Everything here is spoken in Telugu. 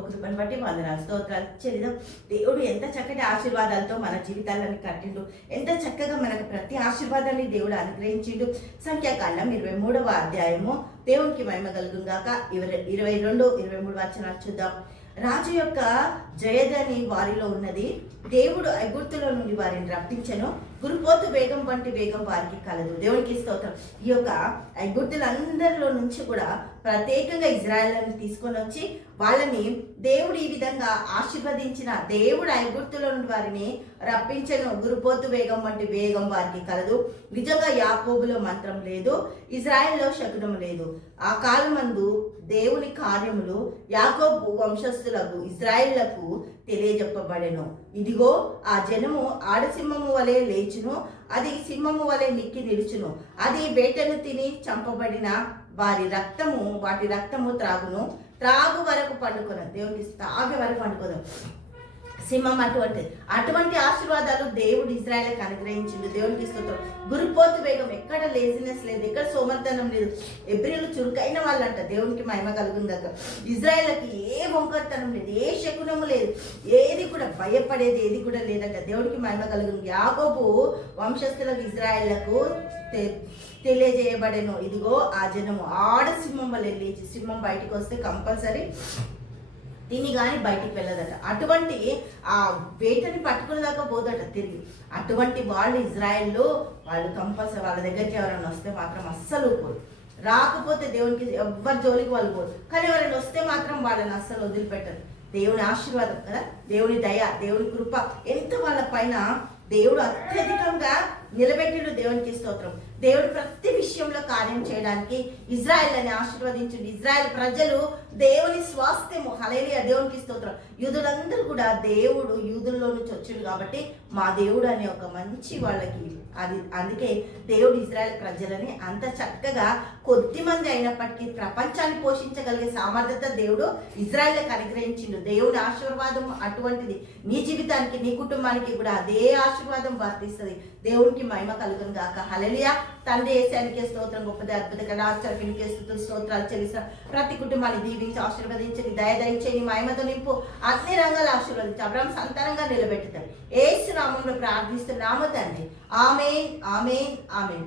వచ్చేది దేవుడు ఎంత చక్కటి ఆశీర్వాదాలతో మన జీవితాలను కట్టిండు ఎంత చక్కగా మనకు ప్రతి ఆశీర్వాదాన్ని దేవుడు అనుగ్రహించిండు. సంఖ్యాకాండం ఇరవై మూడవ అధ్యాయము. దేవునికి మహిమ కాక ఇరవై ఇరవై రెండు ఇరవై మూడు వచనాలు చూద్దాం. రాజు యొక్క జయదని వారిలో ఉన్నది దేవుడు ఐగుర్తులో నుండి వారిని రప్పించను. గురుపోతు వేగం వంటి వేగం వారికి కలదు. దేవునికి స్తోత్రం. ఈ యొక్క ఐగుర్తులందరిలో నుంచి కూడా ప్రత్యేకంగా ఇజ్రాయెల్ని తీసుకొని వచ్చి వాళ్ళని దేవుడు ఈ విధంగా ఆశీర్వదించిన దేవుడు ఐగుర్తులో నుండి వారిని రప్పించను. గురుపోతు వేగం వంటి వేగం వారికి కలదు. నిజంగా యాకోబులో మంత్రం లేదు ఇజ్రాయెల్లో శకునం లేదు. ఆ కాలమందు దేవుని కార్యములు యాకోబు వంశస్థులకు ఇజ్రాయిళ్ళకు తెలియజెప్పబడెను. ఇదిగో ఆ జనము ఆడసింహము వలె లేచును అది సింహము వలె నిక్కి నిలుచును. అది వేటను తిని చంపబడిన వారి రక్తము వాటి రక్తము త్రాగును. త్రాగు వరకు పండుకొన. దేవునికి తాగే వరకు పండుకోదాం సింహం అటువంటి అటువంటి ఆశీర్వాదాలు దేవుడు ఇజ్రాయల్కి అనుగ్రహించిండు. దేవునికి స్తోత్రం. గురుపోతు వేగం ఎక్కడ లేజినెస్ లేదు ఎక్కడ సోమర్థనం లేదు. ఎబ్రిలు చురుకైన వాళ్ళంట. దేవునికి మహిమ కలుగుందాక ఇజ్రాయల్కి ఏ వంకర్తనం లేదు ఏ శకునము లేదు. ఏది కూడా భయపడేది ఏది కూడా లేదంట. దేవుడికి మహిమ కలుగుంది యాగోబు వంశస్థులకు ఇజ్రాయళ్ళకు తెలియజేయబడేను. ఇదిగో ఆ జనము ఆడ సింహం వల్ల లేచి సింహం బయటకు వస్తే కంపల్సరీ తిని కానీ బయటికి వెళ్ళదట. అటువంటి ఆ వేటని పట్టుకునేదాకా పోదట తిరిగి. అటువంటి వాళ్ళు ఇజ్రాయెల్లో వాళ్ళు కంపల్సరీ వాళ్ళ దగ్గరికి ఎవరైనా వస్తే మాత్రం అస్సలు పోరు రాకపోతే దేవునికి ఎవరి జోలికి వాళ్ళు పోరు. కానీ ఎవరైనా వస్తే మాత్రం వాళ్ళని అస్సలు వదిలిపెట్టరు. దేవుని ఆశీర్వాదం కదా? దేవుని దయ దేవుని కృప ఎంత వాళ్ళ పైన దేవుడు అత్యధికంగా నిలబెట్టిడు దేవునికి స్తోత్రం. దేవుడు ప్రతి విషయంలో కార్యం చేయడానికి ఇజ్రాయెల్ అని ఆశీర్వదించండి. ఇజ్రాయెల్ ప్రజలు దేవుని స్వాస్థ్యము హలేలియ దేవునికి స్తోత్రం. యూదులందరూ కూడా దేవుడు యూదుల్లో నుంచి వచ్చిండు కాబట్టి మా దేవుడు అనే ఒక మంచి వాళ్ళకి అది అందుకే దేవుడు ఇజ్రాయెల్ ప్రజలని అంత చక్కగా కొద్ది మంది అయినప్పటికీ ప్రపంచాన్ని పోషించగలిగే సామర్థ్యత దేవుడు ఇజ్రాయెల్కి అనుగ్రహించిండు. దేవుడి ఆశీర్వాదం అటువంటిది. నీ జీవితానికి నీ కుటుంబానికి కూడా అదే ఆశీర్వాదం వర్తిస్తుంది. దేవునికి మహిమ కలుగును గాక. హలలియా తండ్రి ఏసానికే స్తోత్రం గొప్పది అద్భుతంగా ఆశ్చర్యకే స్థుతులు స్తోత్రాలు చెల్లిసిన ప్రతి కుటుంబాన్ని దీవించి ఆశీర్వదించని దయ దయచేని మహిమతో నింపు అన్ని రంగాలు ఆశీర్వదించి అబ్రహం సంతానంగా నిలబెట్టుతారు. ఏసు నామంలో ప్రార్థిస్తున్నాము తండ్రి. ఆమె ఆమె ఆమె